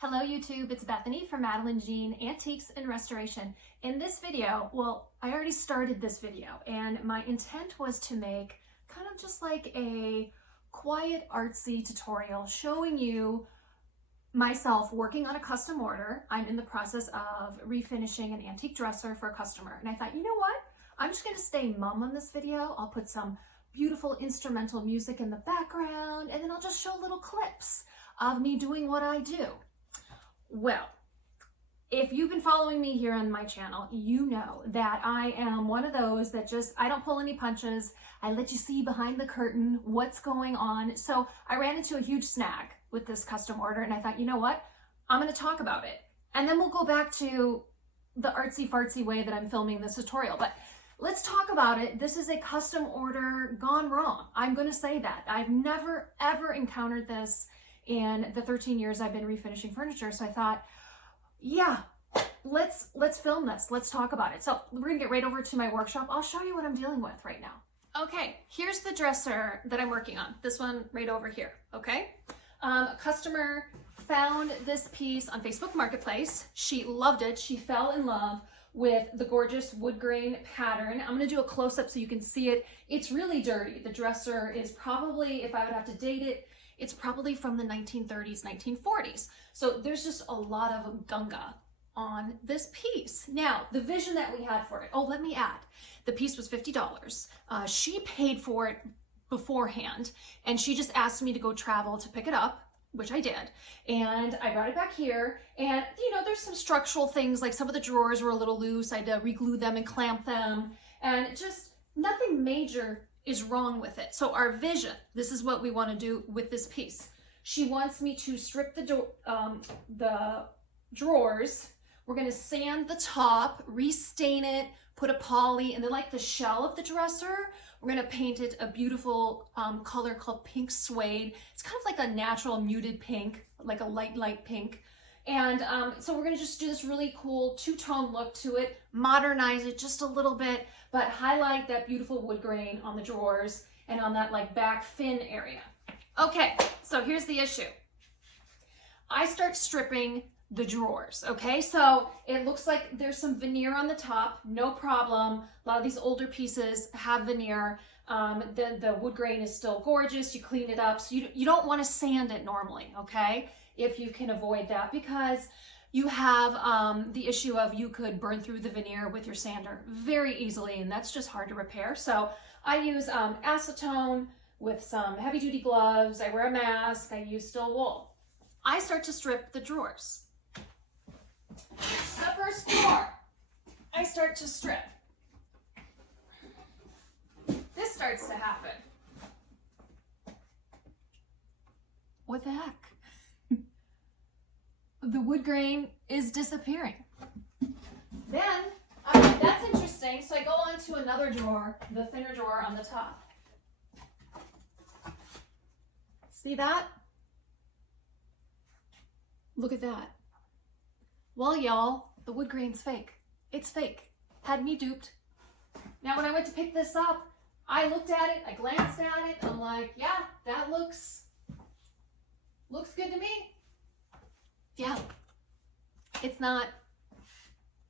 Hello YouTube, it's Bethany from Madeline Jean Antiques and Restoration. In this video, well, I already started this video and my intent was to make kind of just like a quiet artsy tutorial showing you myself working on a custom order. I'm in the process of refinishing an antique dresser for a customer and I thought, you know what? I'm just gonna stay mum on this video. I'll put some beautiful instrumental music in the background and then I'll just show little clips of me doing what I do. Well, if you've been following me here on my channel, you know that I am one of those that I don't pull any punches. I let you see behind the curtain what's going on. So I ran into a huge snag with this custom order and I thought, you know what? I'm going to talk about it. And then we'll go back to the artsy fartsy way that I'm filming this tutorial. But let's talk about it. This is a custom order gone wrong. I'm going to say that. I've never, ever encountered this in the 13 years I've been refinishing furniture. So I thought, yeah, let's film this. Let's talk about it. So we're gonna get right over to my workshop. I'll show you what I'm dealing with right now. Okay, here's the dresser that I'm working on. This one right over here, okay? A customer found this piece on Facebook Marketplace. She loved it. She fell in love with the gorgeous wood grain pattern. I'm gonna do a close-up so you can see it. It's really dirty. The dresser is probably, if I would have to date it, it's probably from the 1930s, 1940s. So there's just a lot of gunga on this piece. Now, the vision that we had for it, oh, let me add, the piece was $50. She paid for it beforehand, and she just asked me to go travel to pick it up, which I did. And I brought it back here, and you know, there's some structural things, like some of the drawers were a little loose. I had to re-glue them and clamp them, and just nothing major is wrong with it. So our vision, this is what we want to do with this piece. She wants me to strip the drawers. We're going to sand the top, restain it, put a poly, and then like the shell of the dresser, we're going to paint it a beautiful color called pink suede. It's kind of like a natural muted pink, like a light pink. And so we're going to just do this really cool two-tone look to it, modernize it just a little bit, but highlight that beautiful wood grain on the drawers and on that like back fin area. Okay, so here's the issue. I start stripping the drawers, okay? So it looks like there's some veneer on the top, no problem. A lot of these older pieces have veneer. The wood grain is still gorgeous. You clean it up. So you don't want to sand it normally, okay? If you can avoid that, because you have the issue of you could burn through the veneer with your sander very easily, and that's just hard to repair. So I use acetone with some heavy duty gloves. I wear a mask. I use steel wool. I start to strip the drawers. The first drawer, I start to strip. This starts to happen. What the heck? The wood grain is disappearing. Then, that's interesting, so I go on to another drawer, the thinner drawer on the top. See that? Look at that. Well, y'all, the wood grain's fake. It's fake. Had me duped. Now, when I went to pick this up, I looked at it, I glanced at it, I'm like, yeah, that looks good to me. Yeah, it's not,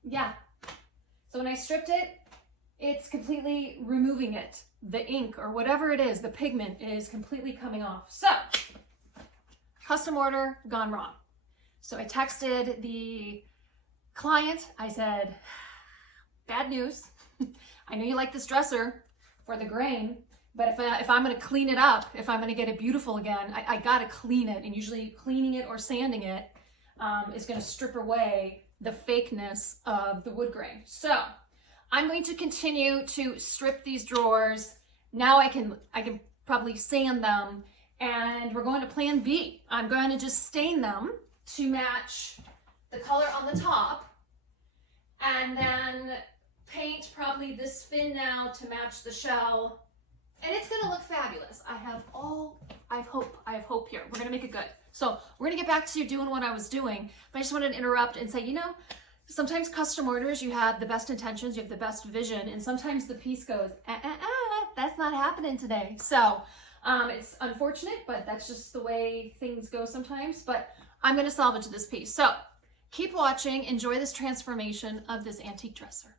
yeah. So when I stripped it, it's completely removing it. The ink or whatever it is, the pigment is completely coming off. So, custom order gone wrong. So I texted the client, I said, bad news. I know you like this dresser for the grain, but if I'm gonna clean it up, if I'm gonna get it beautiful again, I gotta clean it. And usually cleaning it or sanding it is going to strip away the fakeness of the wood grain. So I'm going to continue to strip these drawers. Now I can probably sand them, and we're going to plan B. I'm going to just stain them to match the color on the top, and then paint probably this fin now to match the shell, and it's going to look fabulous. I have hope here. We're going to make it good. So we're gonna get back to doing what I was doing, but I just wanted to interrupt and say, you know, sometimes custom orders, you have the best intentions, you have the best vision, and sometimes the piece goes, that's not happening today. So it's unfortunate, but that's just the way things go sometimes. But I'm going to salvage this piece. So keep watching, enjoy this transformation of this antique dresser.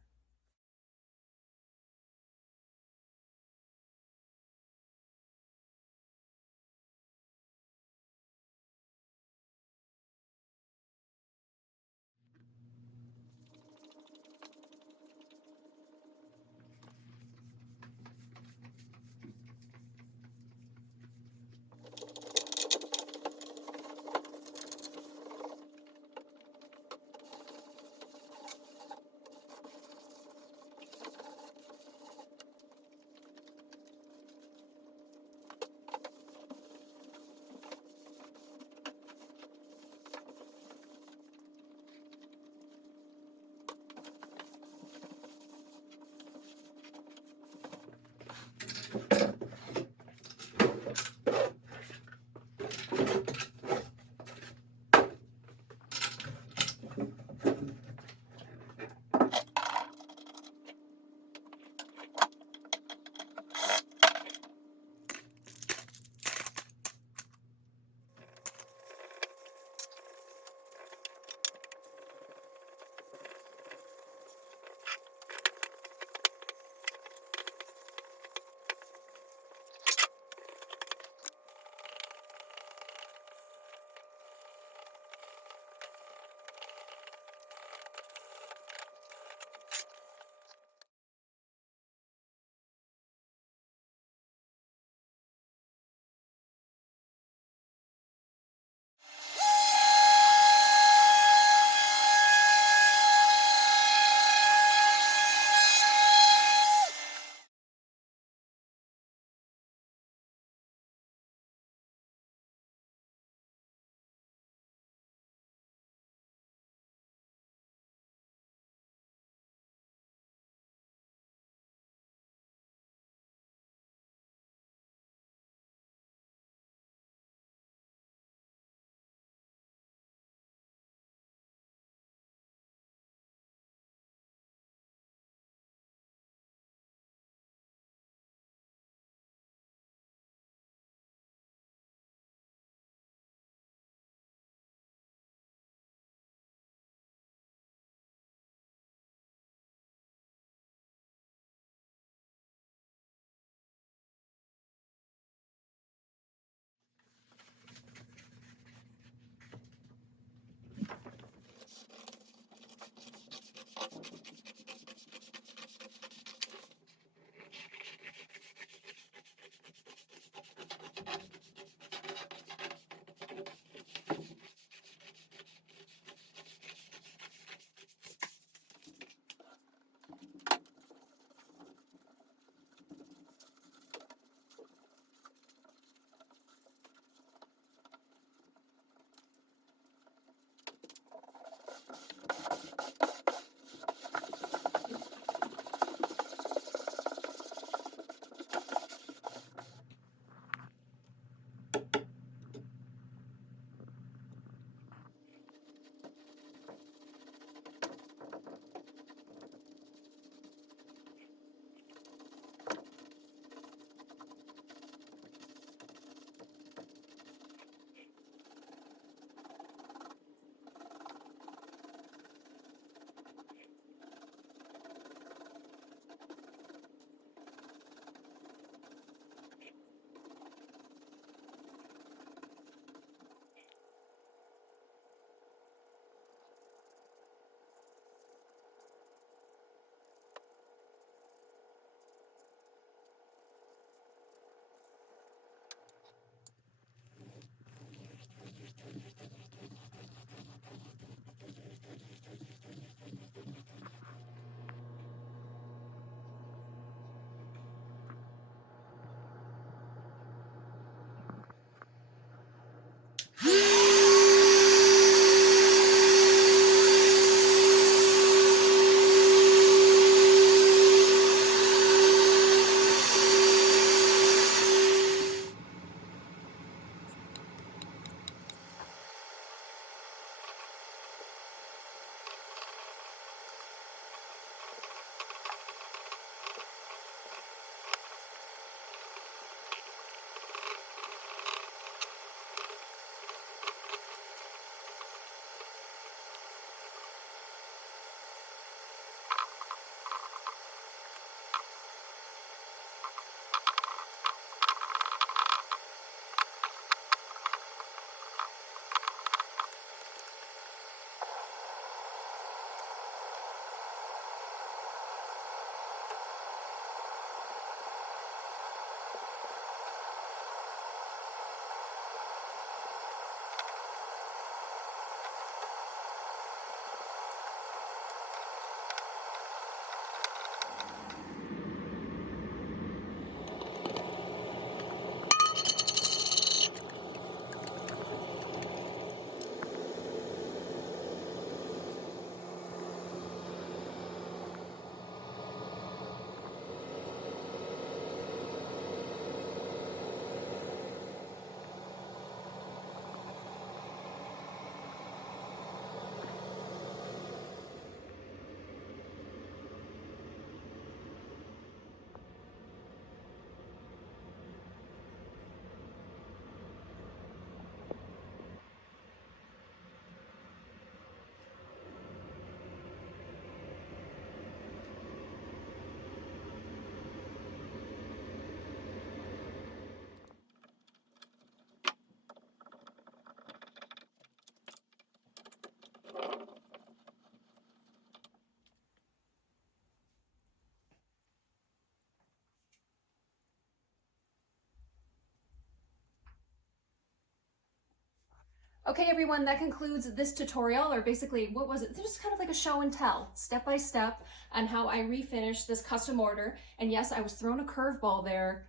Okay, everyone, that concludes this tutorial, or basically, what was it? Just kind of like a show and tell, step by step, on how I refinished this custom order. And yes, I was thrown a curveball there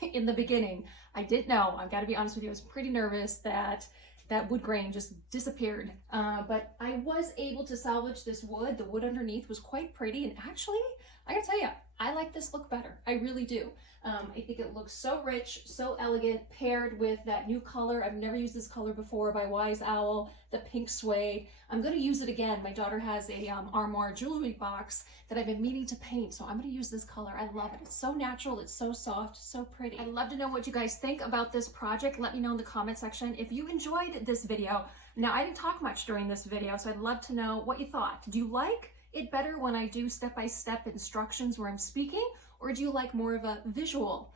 in the beginning. I didn't know, I've got to be honest with you, I was pretty nervous that that wood grain just disappeared. But I was able to salvage this wood. The wood underneath was quite pretty, and actually, I gotta tell you, I like this look better. I really do. I think it looks so rich, so elegant, paired with that new color. I've never used this color before by Wise Owl, the pink suede. I'm gonna use it again. My daughter has a armoire jewelry box that I've been meaning to paint, so I'm gonna use this color. I love it. It's so natural, it's so soft, so pretty. I'd love to know what you guys think about this project. Let me know in the comment section if you enjoyed this video. Now, I didn't talk much during this video, so I'd love to know what you thought. Do you like it better when I do step-by-step instructions where I'm speaking, or do you like more of a visual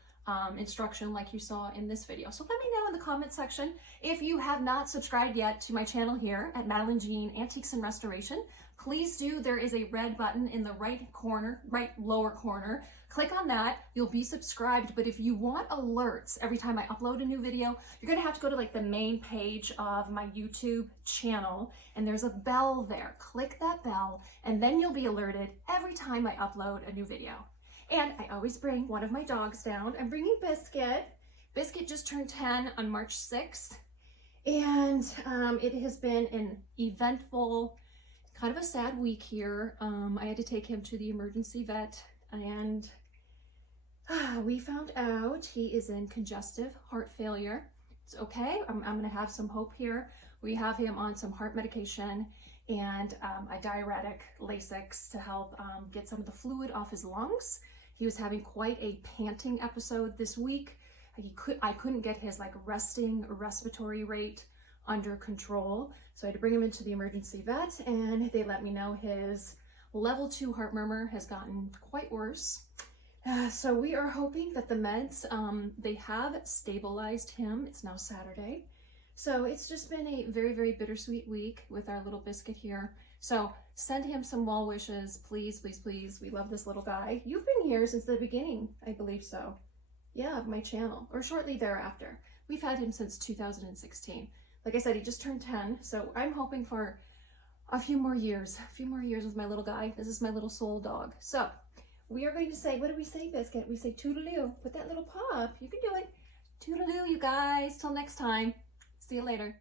instruction like you saw in this video? So let me know in the comment section. If you have not subscribed yet to my channel here at Madeline Jean Antiques and Restoration, please do. There is a red button in the right lower corner. Click on that, you'll be subscribed. But if you want alerts every time I upload a new video, you're gonna have to go to like the main page of my YouTube channel, and there's a bell there. Click that bell, and then you'll be alerted every time I upload a new video. And I always bring one of my dogs down. I'm bringing Biscuit. Biscuit just turned 10 on March 6th, and it has been an eventful, kind of a sad week here. I had to take him to the emergency vet, and we found out he is in congestive heart failure. It's okay. I'm gonna have some hope here. We have him on some heart medication and a diuretic, Lasix, to help get some of the fluid off his lungs. He was having quite a panting episode this week. I couldn't get his like resting respiratory rate under control. So I had to bring him into the emergency vet, and they let me know his level 2 heart murmur has gotten quite worse. So we are hoping that the meds, they have stabilized him. It's now Saturday. So it's just been a very, very bittersweet week with our little Biscuit here. So send him some well wishes, please, please, please. We love this little guy. You've been here since the beginning, I believe so. Yeah, of my channel, or shortly thereafter. We've had him since 2016. Like I said, he just turned 10, so I'm hoping for a few more years with my little guy. This is my little soul dog. So we are going to say, what do we say, Biscuit? We say toodaloo. Put that little paw up. You can do it. Toodaloo, you guys. Till next time. See you later.